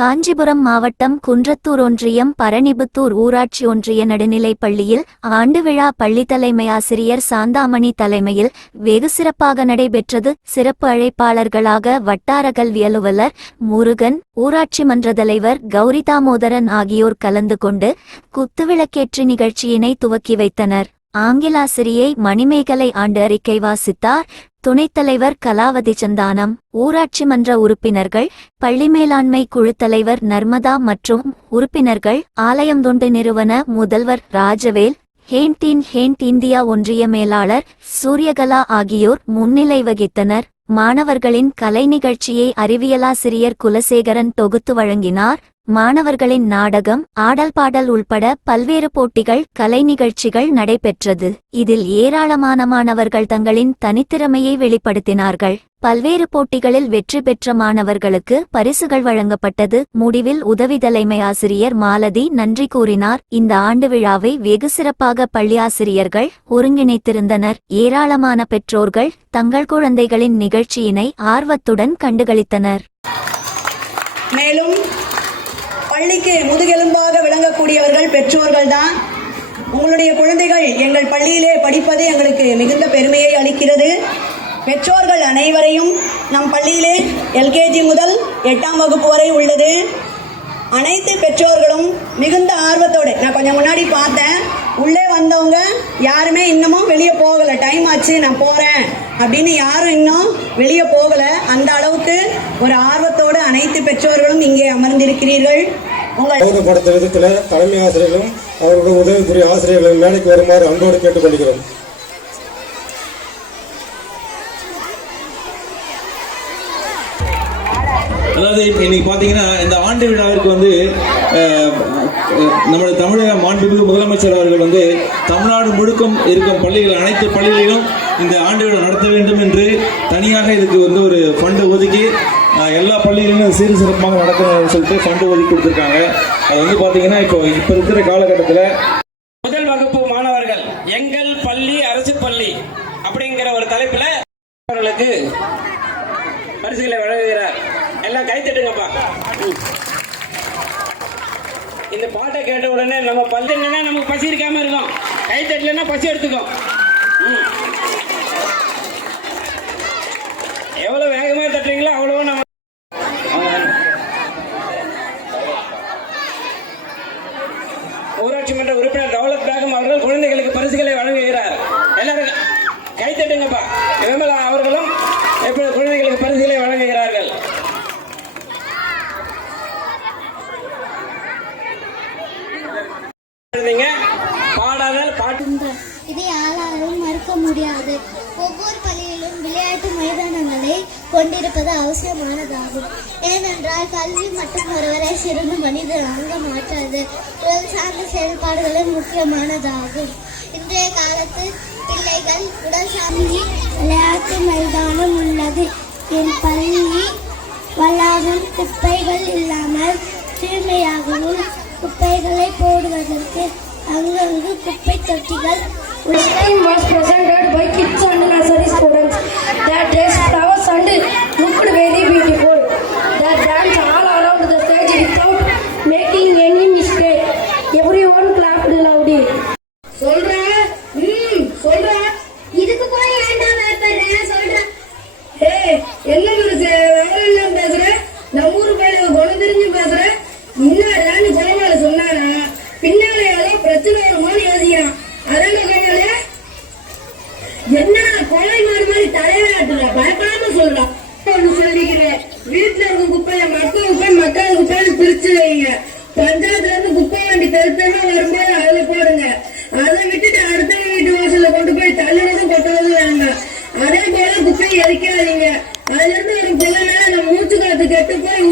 காஞ்சிபுரம் மாவட்டம் குன்றத்தூர் ஒன்றியம் பரணிபுத்தூர் ஊராட்சி ஒன்றிய நடுநிலைப் பள்ளியில் ஆண்டு விழா பள்ளி தலைமை ஆசிரியர் சாந்தாமணி தலைமையில் வெகு சிறப்பாக நடைபெற்றது. சிறப்பு அழைப்பாளர்களாக வட்டார கல்வி அலுவலர் முருகன், ஊராட்சி மன்ற தலைவர் கௌரி தாமோதரன் ஆகியோர் கலந்து கொண்டு குத்துவிளக்கேற்றி நிகழ்ச்சியினை துவக்கி வைத்தனர். ஆங்கிலாசிரியை மணிமேகலை ஆண்டு அறிக்கை வாசித்தார். துணைத் தலைவர் கலாவதி சந்தானம், ஊராட்சி மன்ற உறுப்பினர்கள், பள்ளி மேலாண்மை குழு தலைவர் நர்மதா மற்றும் உறுப்பினர்கள், ஆலயம் தொண்டு நிறுவன முதல்வர் ராஜவேல், ஹேண்ட் இந்தியா ஒன்றிய மேலாளர் சூரியகலா ஆகியோர் முன்னிலை வகித்தனர். மாணவர்களின் கலை நிகழ்ச்சியை அறிவியலாசிரியர் குலசேகரன் தொகுத்து வழங்கினார். மாணவர்களின் நாடகம், ஆடல் பாடல் உள்பட பல்வேறு போட்டிகள், கலை நிகழ்ச்சிகள் நடைபெற்றது. இதில் ஏராளமான மாணவர்கள் தங்களின் தனித்திறமையை வெளிப்படுத்தினார்கள். பல்வேறு போட்டிகளில் வெற்றி பெற்ற மாணவர்களுக்கு பரிசுகள் வழங்கப்பட்டது. முடிவில் உதவி தலைமை ஆசிரியர் மாலதி நன்றி கூறினார். இந்த ஆண்டு விழாவை வெகு சிறப்பாக பள்ளி ஆசிரியர்கள் ஒருங்கிணைத்திருந்தனர். ஏராளமான பெற்றோர்கள் தங்கள் குழந்தைகளின் நிகழ்ச்சியினை ஆர்வத்துடன் கண்டுகளித்தனர். மேலும் பள்ளிக்கு முதுகெலும்பாக விளங்கக்கூடியவர்கள் பெற்றோர்கள் தான். உங்களுடைய குழந்தைகள் எங்கள் பள்ளியிலே படிப்பது எங்களுக்கு மிகுந்த பெருமையை அளிக்கிறது. பெற்றோர்கள் அனைவரையும் நம் பள்ளியிலே எல்கேஜி முதல் 8ஆம் வகுப்பு வரை உள்ளது. அனைத்து பெற்றோர்களும் மிகுந்த ஆர்வத்தோடு, நான் கொஞ்சம் முன்னாடி பார்த்தேன், உள்ளே வந்தவங்க யாருமே இன்னமும் வெளியே போகலை. டைம் ஆச்சு நான் போகிறேன் அப்படின்னு யாரும் இன்னும் வெளியே போகலை. அந்த அளவுக்கு ஒரு ஆர்வத்தோடு அனைத்து பெற்றோர்களும் இங்கே அமர்ந்திருக்கிறீர்கள். படுத்த விதத்தில் தலைமை ஆசிரியர்களும் அவர்களுடைய உதவிக்குரிய ஆசிரியர்களும் மேடைக்கு வருமாறு அன்போடு கேட்டுக்கொள்கிறோம். அதாவது இன்னைக்கு பார்த்தீங்கன்னா இந்த ஆண்டு விழாவிற்கு நம்முடைய தமிழக மாண்புமிகு முதலமைச்சர் அவர்கள் தமிழ்நாடு முழுக்கும் இருக்கும் பள்ளிகள், அனைத்து பள்ளிகளிலும் இந்த ஆண்டு விழா நடத்த வேண்டும் என்று தனியாக இதுக்கு ஒரு ஃபண்டு ஒதுக்கி எல்லா பள்ளிகளிலும் சீர் சிறப்பாக நடக்கணும்னு சொல்லிட்டு ஃபண்டு ஒதுக்கி கொடுத்துருக்காங்க. அது பார்த்தீங்கன்னா இப்போ இருக்கிற காலகட்டத்தில் முதல் வகுப்பு மாணவர்கள் எங்கள் பள்ளி அரசு பள்ளி அப்படிங்கிற ஒரு தலைப்பில் அவர்களுக்கு பரிசுகளை வழங்குகிறார். எல்லாம் கைத்தட்டுங்கப்பா. இந்த பாட்டை கேட்ட உடனே நம்ம பள்ளி என்னன்னா நமக்கு பசி இருக்காம இருக்கும். கைத்தட்டலன்னா பசி எடுத்துக்கும். எவ்வளவு வேகமா தட்டுறீங்களோ அவ்வளவு நம்ம ஊராட்சி மன்ற உறுப்பினர் தௌலத் பேகம் அவர்கள் குழந்தைகளுக்கு பரிசுகளை வழங்குகிறார். எல்லாரும் கைத்தட்டுங்கப்பா. விமலா அவர்களும் எப்பொழுது குழந்தைகளுக்கு பரிசுகளை வழங்குகிறார்கள். பாடாதல் பாட்டு இதை யாராலும் மறுக்க முடியாது. ஒவ்வொரு பள்ளியிலும் விளையாட்டு மைதானங்களை கொண்டிருப்பது அவசியமானதாகும். ஏனென்றால் கல்வி மட்டும் ஒருவரை சிறந்த மனிதராக மாற்றாது. உடல் சார்ந்த செயல்பாடுகளும் முக்கியமானதாகும். இன்றைய காலத்து பிள்ளைகள் உடல் சார்ந்த விளையாட்டு மைதானம் உள்ளது. என் பள்ளி வளாகம் குப்பைகள் இல்லாமல் தூய்மையாகவும் குப்பைகளை போடுவதற்கு அங்கங்கு குப்பை தொட்டிகள் was presented by kids and nursery students. Their dress, flowers and looked very beautiful. They danced all around the stage without making any mistake. Everyone clapped loudly. சொல்றா இதுக்கு போய் ஏன்டா வேப்பறே சொல்றா. என்ன வேறெல்லாம் பேசுற? நம்ம ஊரு பேரு கொலை தெரிஞ்சு பேசுற. முன்னாடி ஜெயமால சொன்னாரா பின்னால ஏதோ பிரச்சனை வருமானு யோசிக்கிறான். என்ன கொலை மாதிரி தலையாட்டுல பயப்படாம சொல்றான். சொல்லிக்கிறேன், வீட்டுல இருக்க குப்பைய மக்கள் குப்பைன்னு பிரிச்சு வைங்க. பஞ்சாயத்துல இருந்து குப்பை வண்டி திருத்தமா வரும்போது அதுல போடுங்க. அதை விட்டுட்டு அடுத்த வீட்டு வாசல்ல கொண்டு போய் தள்ளுறதும் கொட்டுறதும் வேண்டாம். அதே போல குப்பையை எரிக்காதீங்க. அதுல இருந்து ஒரு புகழனால நம்ம மூச்சு காத்து கெட்டு போய்